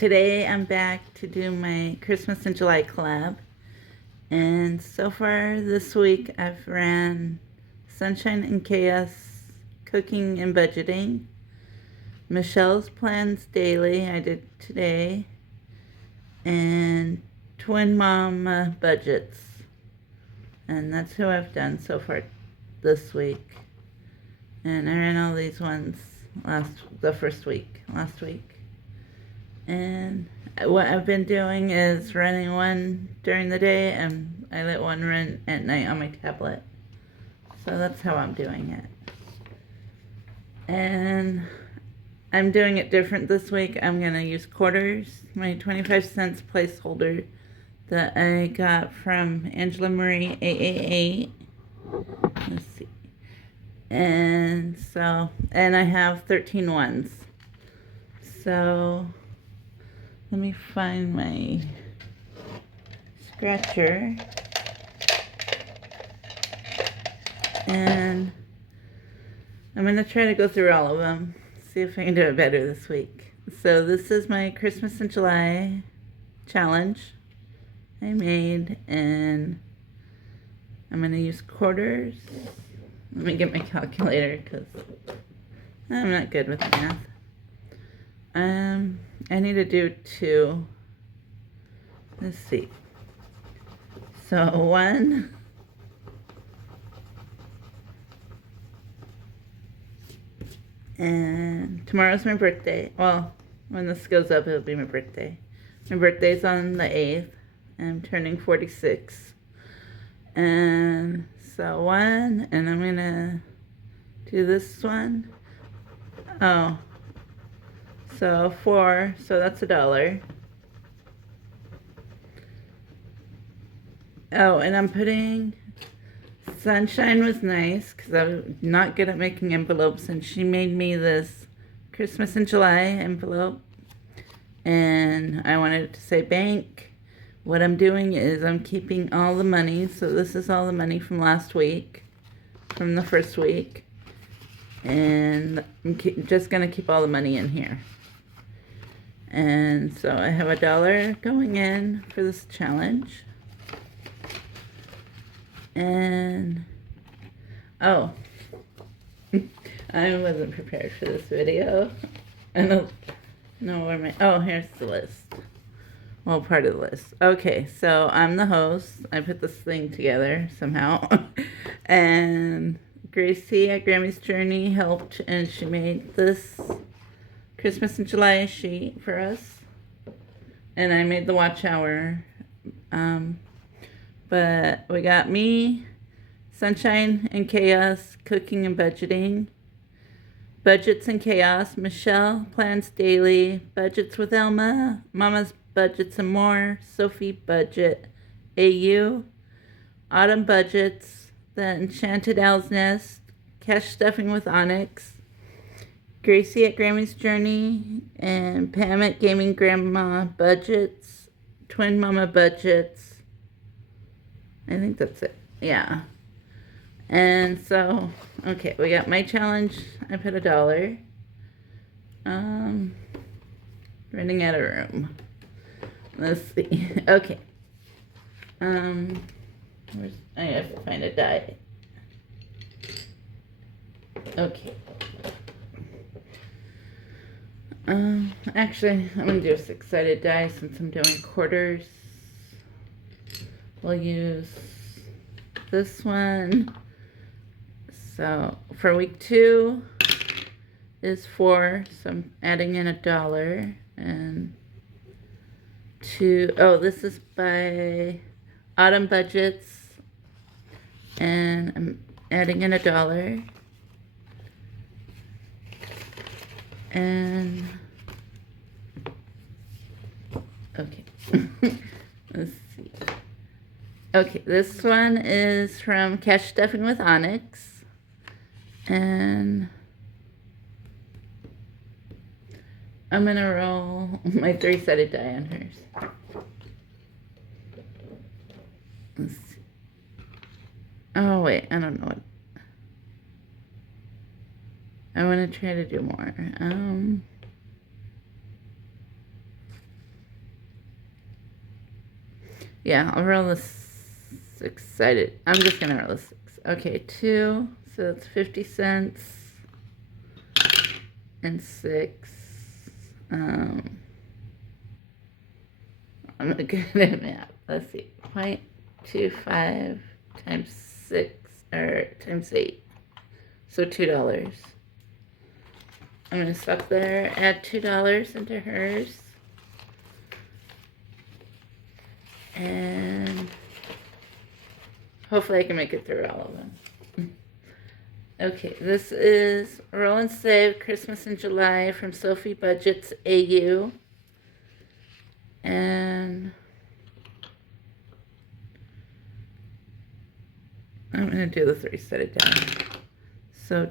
Today I'm back to do my Christmas in July collab. And so far this week I've ran Sunshine and Chaos, Cooking and Budgeting, Michelle's Plans Daily, I did today, and Twin Mama Budgets. And that's who I've done so far this week. And I ran all these ones last week. And what I've been doing is running one during the day, and I let one run at night on my tablet. So that's how I'm doing it. And I'm doing it different this week. I'm going to use quarters, my 25 cents placeholder that I got from Angela Marie 888. Let's see. And I have 13 ones. So let me find my scratcher. And I'm going to try to go through all of them, see if I can do it better this week. So this is my Christmas in July challenge I made, and I'm going to use quarters. Let me get my calculator because I'm not good with math. I need to do two. Let's see. So one. And tomorrow's my birthday. Well, when this goes up, it'll be my birthday. My birthday's on the 8th. I'm turning 46. And so one, and I'm gonna do this one. Oh. So 4, so that's $1. Oh, and I'm putting, Sunshine was nice because I'm not good at making envelopes, and she made me this Christmas in July envelope, and I wanted it to say bank. What I'm doing is I'm keeping all the money, so this is all the money from last week, from the first week, and I'm just going to keep all the money in here. And so I have $1 going in for this challenge. And, oh, I wasn't prepared for this video. I don't know where oh, here's the list. Well, part of the list. Okay, so I'm the host. I put this thing together somehow. And Gracie at Grammy's Journey helped, and she made this Christmas in July sheet for us, and I made the watch hour. But we got me, Sunshine and Chaos, Cooking and Budgeting, Budgets and Chaos, Michelle, Plans Daily, Budgets with Elma, Mama's Budgets and More, Sophie Budget, AU, Autumn Budgets, The Enchanted Owl's Nest, Cash Stuffing with Onyx, Gracie at Grammy's Journey, and Pam at Gaming Grandma Budgets, Twin Mama Budgets. I think that's it. Yeah. And so, okay, we got my challenge. I put $1. Running out of room. Let's see. Okay. I have to find a die. Okay. Actually, I'm going to do a 6-sided die since I'm doing quarters. We'll use this one. So for week 2 is 4, so I'm adding in $1. And this is by Autumn Budgets, and I'm adding in $1. And okay. Let's see. Okay, this one is from Cash Stuffing with Onyx, and I'm gonna roll my 3-sided die on hers. Let's see. Oh wait, I don't know what. I want to try to do more. Yeah, I'll roll a 6-sided. I'm just going to roll a 6. Okay, 2. So that's 50 cents. And 6. I'm good at math. Let's see. 0.25 times 6, or times 8. So $2. I'm going to stop there, add $2 into hers. And hopefully I can make it through all of them. Okay, this is Roll and Save Christmas in July from Sophie Budget's AU. And I'm going to do the 3-sided die. So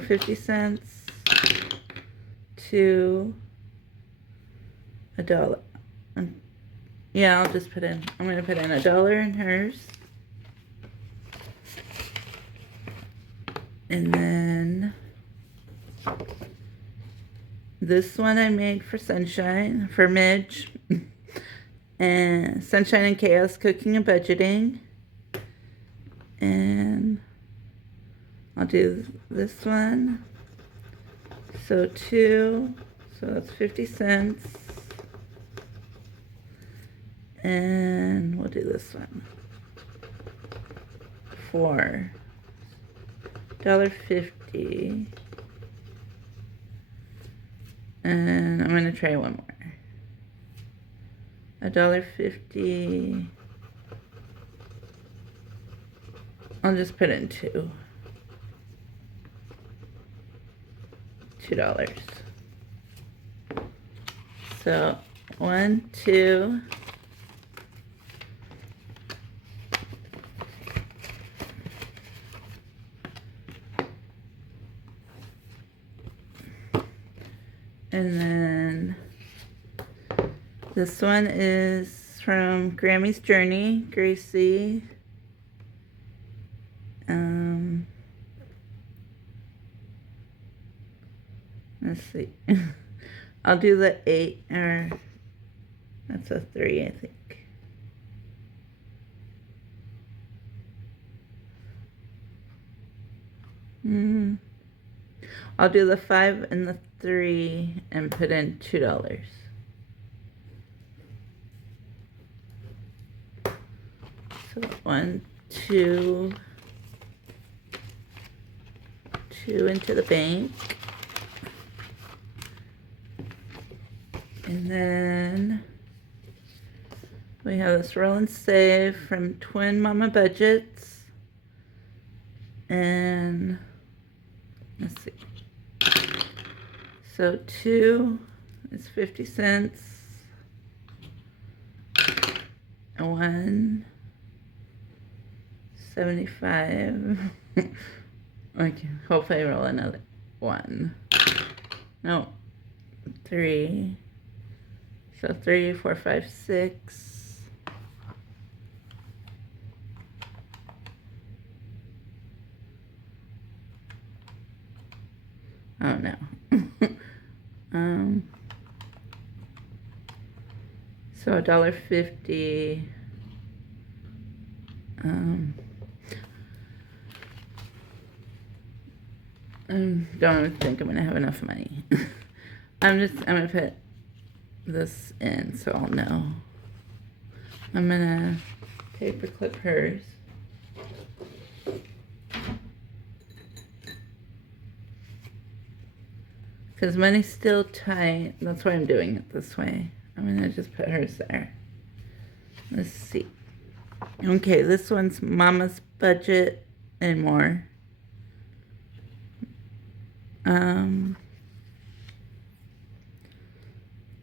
50 cents to $1. Yeah, I'm going to put in $1 in hers. And then this one I made for Midge. And Sunshine and Chaos Cooking and Budgeting. And I'll do this one. So 2, so that's 50 cents. And we'll do this one. $4.50. And I'm going to try one more. $1.50. I'll just put in 2. $2. So 1, 2. And then this one is from Grammy's Journey, Gracie. Let's see. I'll do the 8, or that's a 3, I think. I'll do the 5 and the 3 and put in $2. So 1, 2, 2 into the bank. And then we have this Roll and Save from Twin Mama Budgets. And let's see. So 2 is 50 cents. And 1, 75. Okay, hopefully I roll another 1. No, 3. So 3, 4, 5, 6. Oh no. So $1.50. I don't think I'm gonna have enough money. I'm gonna put this in so I'll know. I'm gonna paper clip hers. Because money's still tight. That's why I'm doing it this way. I'm gonna just put hers there. Let's see. Okay, this one's Mama's Budget and More.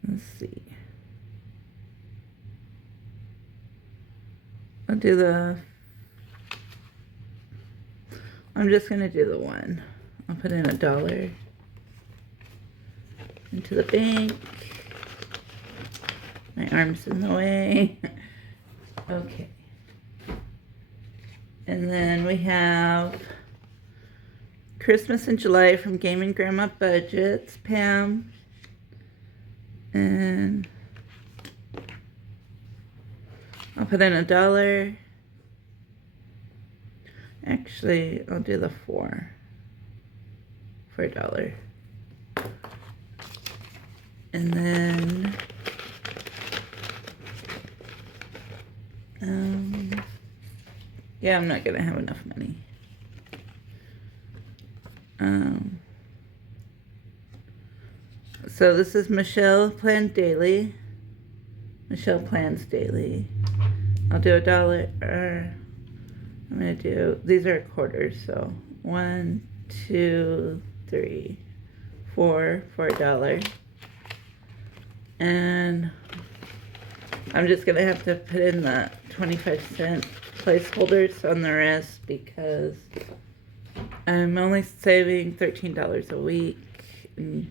Let's see. I'm just gonna do the 1. I'll put in $1 into the bank. My arm's in the way. Okay. And then we have Christmas in July from Gaming Grandma Budgets, Pam. And I'll put in $1. Actually, I'll do the 4 for $1. And then yeah, I'm not gonna have enough money. So this is Michelle Plans Daily. Michelle Plans Daily. I'll do $1. I'm gonna do, these are quarters, so 1, 2, 3, 4 for $1. And I'm just gonna have to put in the 25-cent placeholders on the rest because I'm only saving $13 a week in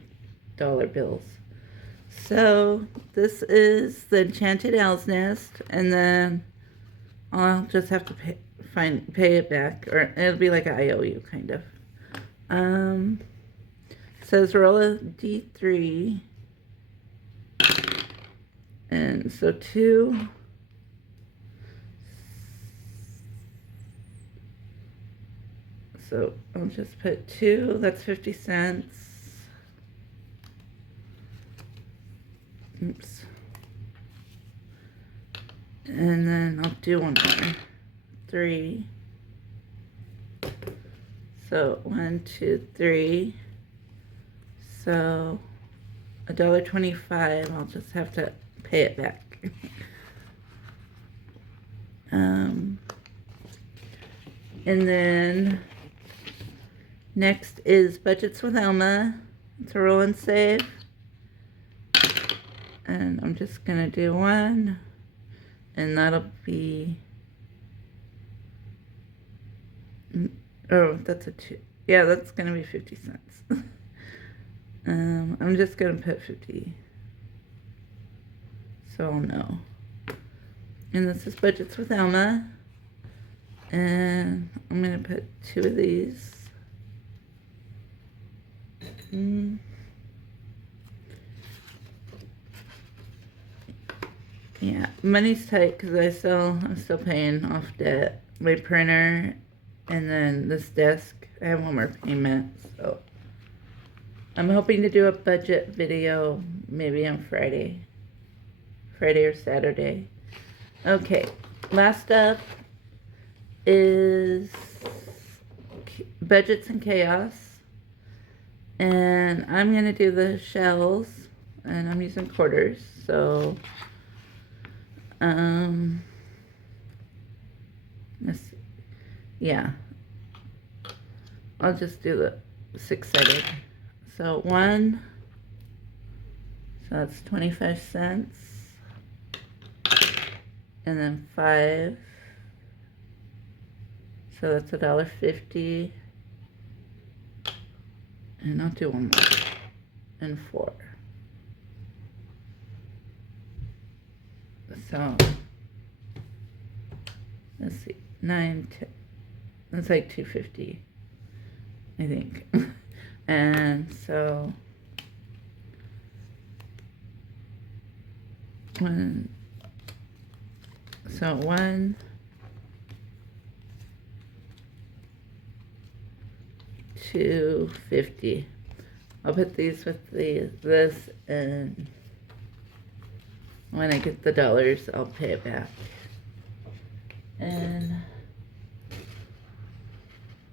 dollar bills. So this is the Enchanted Owl's Nest, and then I'll just have to pay it back, or it'll be like an IOU kind of. Says roll a D3, and so 2. So I'll just put 2, that's 50 cents. Oops. And then I'll do one more. 3. So 1, 2, 3. So $1.25. I'll just have to pay it back. And then next is Budgets with Elma. It's a roll and save. And I'm just gonna do 1, and that'll be, oh, that's a 2. Yeah, that's gonna be 50 cents. I'm just gonna put 50, so I'll know. And this is Budgets with Elma, and I'm gonna put 2 of these. Yeah, money's tight because I'm still paying off debt, my printer, and then this desk. I have one more payment, so I'm hoping to do a budget video maybe on Friday or Saturday. Okay, last up is Budgets and Chaos, and I'm gonna do the shells, and I'm using quarters, so yeah, I'll just do the 6-sided. So 1, so that's 25 cents, and then 5, so that's $1.50, and I'll do one more, and 4. So let's see, 9, 10. That's like $2.50, I think. And so 1, 2.50. I'll put these with this, and when I get the dollars, I'll pay it back. And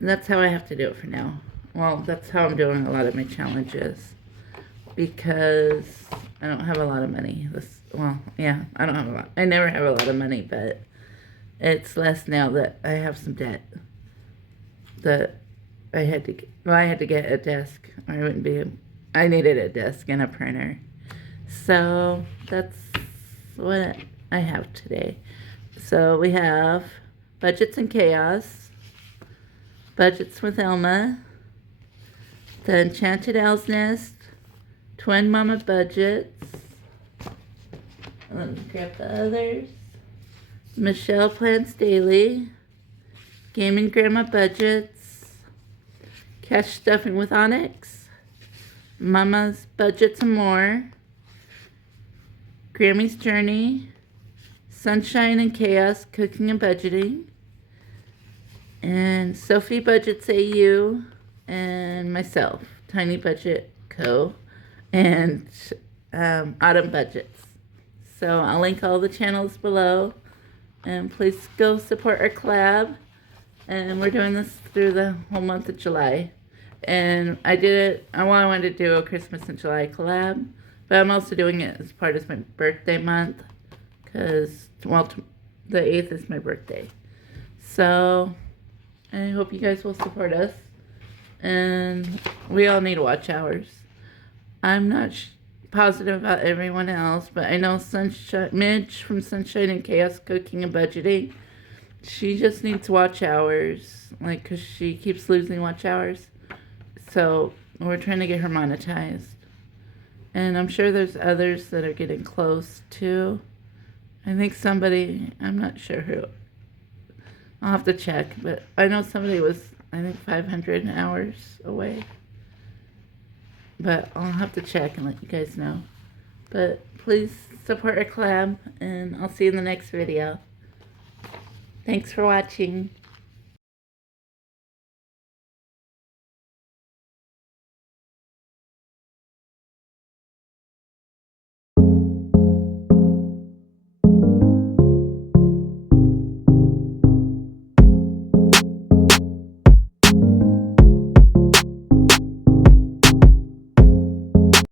that's how I have to do it for now. Well, that's how I'm doing a lot of my challenges, because I don't have a lot of money. I don't have a lot. I never have a lot of money, but it's less now that I have some debt that I had to get a desk, or I needed a desk and a printer. So that's what I have today. So we have Budgets and Chaos, Budgets with Elma, The Enchanted Owl's Nest, Twin Mama Budgets, let me grab the others, Michelle Plans Daily, Gaming Grandma Budgets, Cash Stuffing with Onyx, Mama's Budgets and More, Grammy's Journey, Sunshine and Chaos Cooking and Budgeting, and Sophie Budgets AU, and myself, Tiny Budget Co., and Autumn Budgets. So I'll link all the channels below, and please go support our collab. And we're doing this through the whole month of July. And I wanted to do a Christmas in July collab, but I'm also doing it as part of my birthday month, because, well, the 8th is my birthday. So I hope you guys will support us, and we all need watch hours. I'm not positive about everyone else, but I know Midge from Sunshine and Chaos Cooking and Budgeting, she just needs watch hours, like, because she keeps losing watch hours. So we're trying to get her monetized. And I'm sure there's others that are getting close too. I think somebody, I'm not sure who. I'll have to check, but I know somebody was, I think, 500 hours away. But I'll have to check and let you guys know. But please support our collab, and I'll see you in the next video. Thanks for watching.